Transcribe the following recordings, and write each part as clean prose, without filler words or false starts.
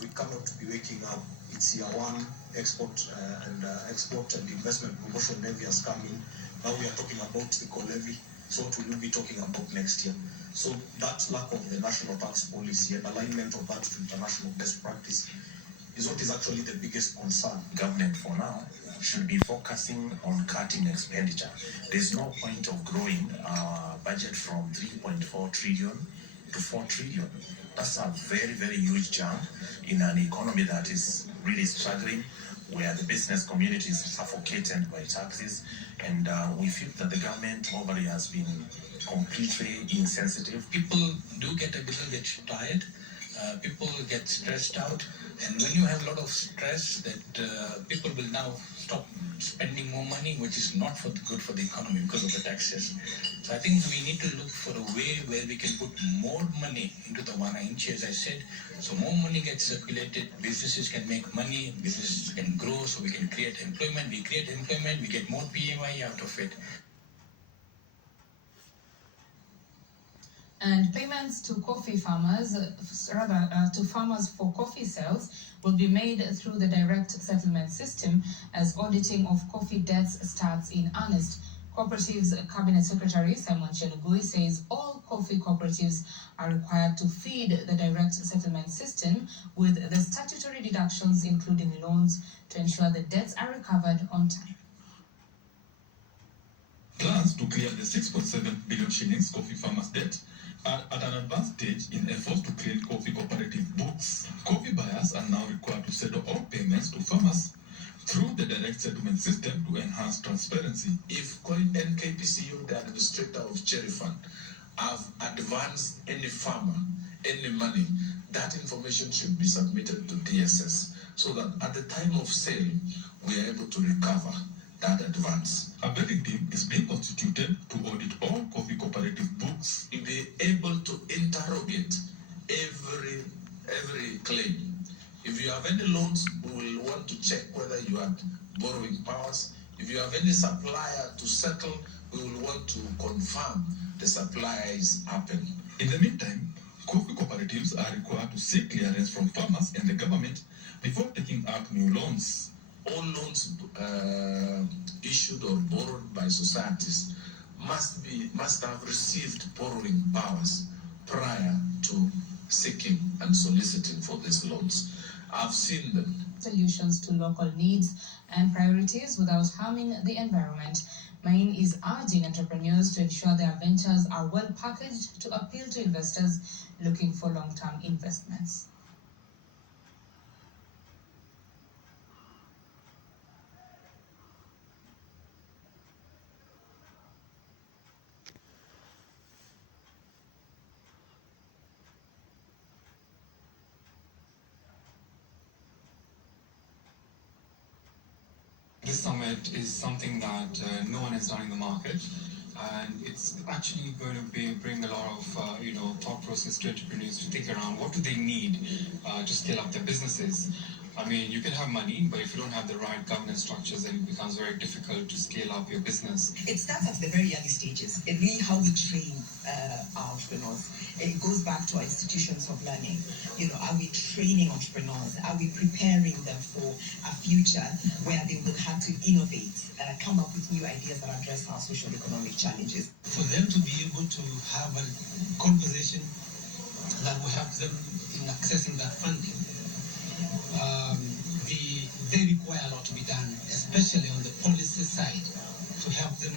We cannot be waking up. It's year one, export and investment promotion levy has come in. Now we are talking about the core levy. So what will we be talking about next year? So that lack of the national tax policy and alignment of that to international best practice is what is actually the biggest concern. Government for now should be focusing on cutting expenditure. There's no point of growing our budget from 3.4 trillion to 4 trillion. That's a very, very huge jump in an economy that is really struggling, where the business community is suffocated by taxes, and we feel that the government overly has been completely insensitive. People do get a little bit tired, people get stressed out, and when you have a lot of stress, that people will now stop spending more money, which is not good for the economy because of the taxes. So I think we need to look for a way where we can put more money into the 1 inch, as I said, so more money gets circulated, businesses can make money, businesses can grow, so we can create employment. We create employment, we get more PMI out of it. And payments to coffee farmers, to farmers for coffee sales, will be made through the direct settlement system as auditing of coffee debts starts in earnest. Cooperatives Cabinet Secretary Simon Chelugui says all coffee cooperatives are required to feed the direct settlement system with the statutory deductions, including loans, to ensure the debts are recovered on time. Plans to clear the 6.7 billion shillings coffee farmers' debt are at an advanced stage in efforts to clean coffee cooperative books. Coffee buyers are now required to settle all payments to farmers through the direct settlement system to enhance transparency. If and KBC, the administrator of Cherry Fund, have advanced any farmer any money, that information should be submitted to DSS so that at the time of sale, we are able to recover that advance. A vetting team is being constituted to audit all coffee cooperative books. We'll be able to interrogate every claim. If you have any loans, we will want to check whether you had borrowing powers. If you have any supplier to settle, we will want to confirm the supplier is happening. In the meantime, coffee cooperatives are required to seek clearance from farmers and the government before taking out new loans. All loans issued or borrowed by societies must have received borrowing powers prior to seeking and soliciting for these loans. I've seen them. Solutions to local needs and priorities without harming the environment. Maine is urging entrepreneurs to ensure their ventures are well packaged to appeal to investors looking for long-term investments. This summit is something that no one has done in the market, and it's actually going to bring a lot of thought process to entrepreneurs to think around what do they need to scale up their businesses. I mean, you can have money, but if you don't have the right governance structures, then it becomes very difficult to scale up your business. It starts at the very early stages. It really how we train our entrepreneurs. It goes back to our institutions of learning. Are we training entrepreneurs? Are we preparing them for a future where they will have to innovate, come up with new ideas that address our social economic challenges? For them to be able to have a conversation that will help them in accessing that funding, they require a lot to be done, especially on the policy side, to help them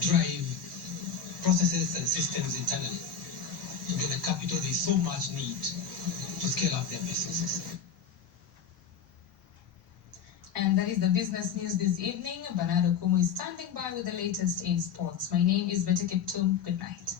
drive processes and systems internally to get the capital they so much need to scale up their businesses. And that is the business news this evening. Bernardo Kumu is standing by with the latest in sports. My name is Betty Kiptum. Good night.